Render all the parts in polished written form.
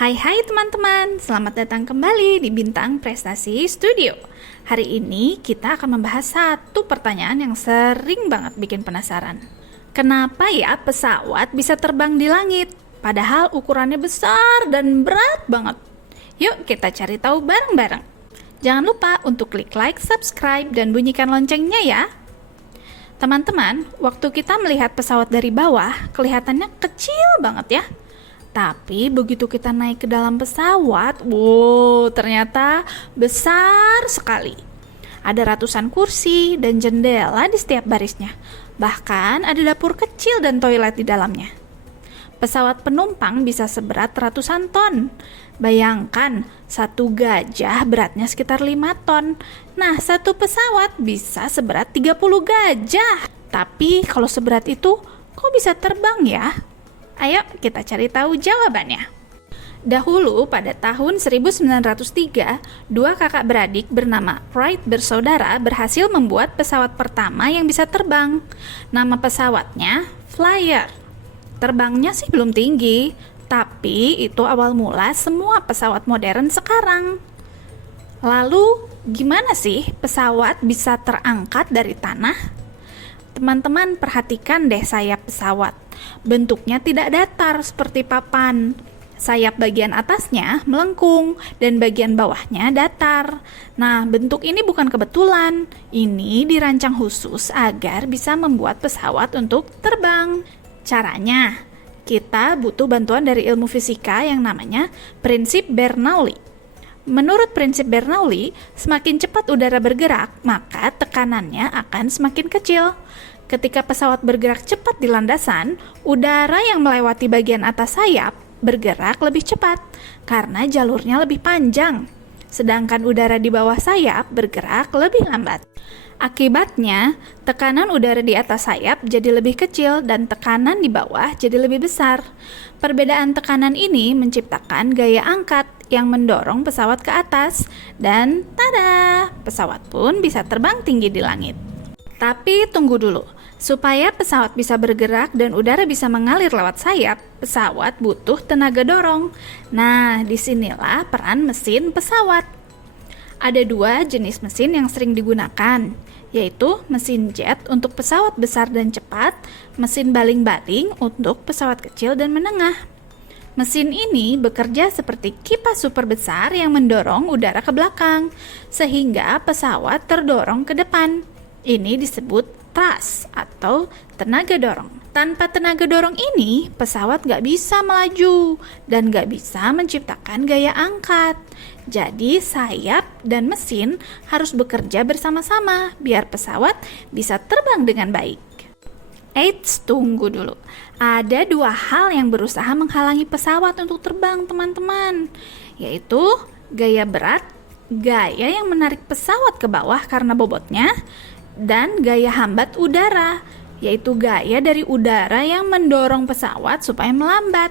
Hai teman-teman, selamat datang kembali di Bintang Prestasi Studio. Hari ini kita akan membahas satu pertanyaan yang sering banget bikin penasaran. Kenapa ya pesawat bisa terbang di langit, padahal ukurannya besar dan berat banget? Yuk kita cari tahu bareng-bareng. Jangan lupa untuk klik like, subscribe, dan bunyikan loncengnya ya. Teman-teman, waktu kita melihat pesawat dari bawah, kelihatannya kecil banget ya. Tapi begitu kita naik ke dalam pesawat, wow, ternyata besar sekali. Ada ratusan kursi dan jendela di setiap barisnya. Bahkan ada dapur kecil dan toilet di dalamnya. Pesawat penumpang bisa seberat ratusan ton. Bayangkan, satu gajah beratnya sekitar 5 ton. Nah, satu pesawat bisa seberat 30 gajah. Tapi kalau seberat itu, kok bisa terbang ya? Ayo kita cari tahu jawabannya. Dahulu pada tahun 1903, dua kakak beradik bernama Wright bersaudara berhasil membuat pesawat pertama yang bisa terbang. Nama pesawatnya Flyer. Terbangnya sih belum tinggi, tapi itu awal mula semua pesawat modern sekarang. Lalu, gimana sih pesawat bisa terangkat dari tanah? Teman-teman perhatikan deh sayap pesawat. Bentuknya tidak datar seperti papan. Sayap bagian atasnya melengkung dan bagian bawahnya datar. Nah, bentuk ini bukan kebetulan. Ini dirancang khusus agar bisa membuat pesawat untuk terbang. Caranya, kita butuh bantuan dari ilmu fisika yang namanya prinsip Bernoulli. Menurut prinsip Bernoulli, semakin cepat udara bergerak, maka tekanannya akan semakin kecil. Ketika pesawat bergerak cepat di landasan, udara yang melewati bagian atas sayap bergerak lebih cepat karena jalurnya lebih panjang. Sedangkan udara di bawah sayap bergerak lebih lambat. Akibatnya, tekanan udara di atas sayap jadi lebih kecil dan tekanan di bawah jadi lebih besar. Perbedaan tekanan ini menciptakan gaya angkat yang mendorong pesawat ke atas dan tada, pesawat pun bisa terbang tinggi di langit. Tapi tunggu dulu, supaya pesawat bisa bergerak dan udara bisa mengalir lewat sayap, pesawat butuh tenaga dorong. Nah, disinilah peran mesin pesawat. Ada dua jenis mesin yang sering digunakan, yaitu mesin jet untuk pesawat besar dan cepat, mesin baling-baling untuk pesawat kecil dan menengah. Mesin ini bekerja seperti kipas super besar yang mendorong udara ke belakang, sehingga pesawat terdorong ke depan. Ini disebut thrust atau tenaga dorong. Tanpa tenaga dorong ini, pesawat nggak bisa melaju dan nggak bisa menciptakan gaya angkat. Jadi sayap dan mesin harus bekerja bersama-sama biar pesawat bisa terbang dengan baik. Eits, tunggu dulu. Ada dua hal yang berusaha menghalangi pesawat untuk terbang, teman-teman, yaitu gaya berat, gaya yang menarik pesawat ke bawah karena bobotnya, dan gaya hambat udara, yaitu gaya dari udara yang mendorong pesawat supaya melambat.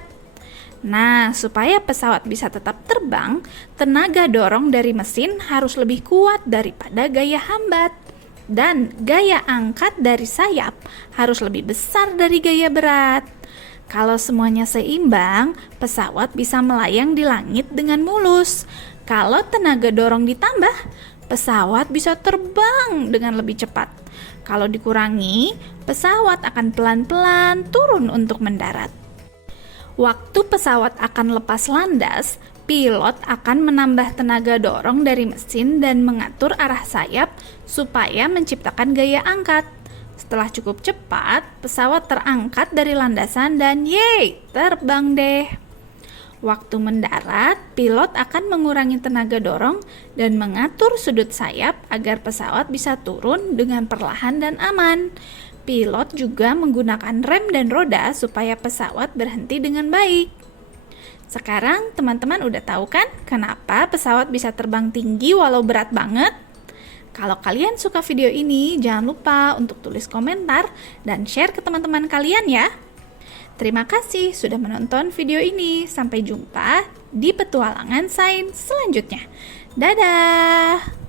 Nah, supaya pesawat bisa tetap terbang, tenaga dorong dari mesin harus lebih kuat daripada gaya hambat. Dan gaya angkat dari sayap harus lebih besar dari gaya berat. Kalau semuanya seimbang, pesawat bisa melayang di langit dengan mulus. Kalau tenaga dorong ditambah, pesawat bisa terbang dengan lebih cepat. Kalau dikurangi, pesawat akan pelan-pelan turun untuk mendarat. Waktu pesawat akan lepas landas, pilot akan menambah tenaga dorong dari mesin dan mengatur arah sayap supaya menciptakan gaya angkat. Setelah cukup cepat, pesawat terangkat dari landasan dan yeay, terbang deh. Waktu mendarat, pilot akan mengurangi tenaga dorong dan mengatur sudut sayap agar pesawat bisa turun dengan perlahan dan aman. Pilot juga menggunakan rem dan roda supaya pesawat berhenti dengan baik. Sekarang teman-teman udah tahu kan kenapa pesawat bisa terbang tinggi walau berat banget? Kalau kalian suka video ini, jangan lupa untuk tulis komentar dan share ke teman-teman kalian ya. Terima kasih sudah menonton video ini. Sampai jumpa di petualangan sains selanjutnya. Dadah!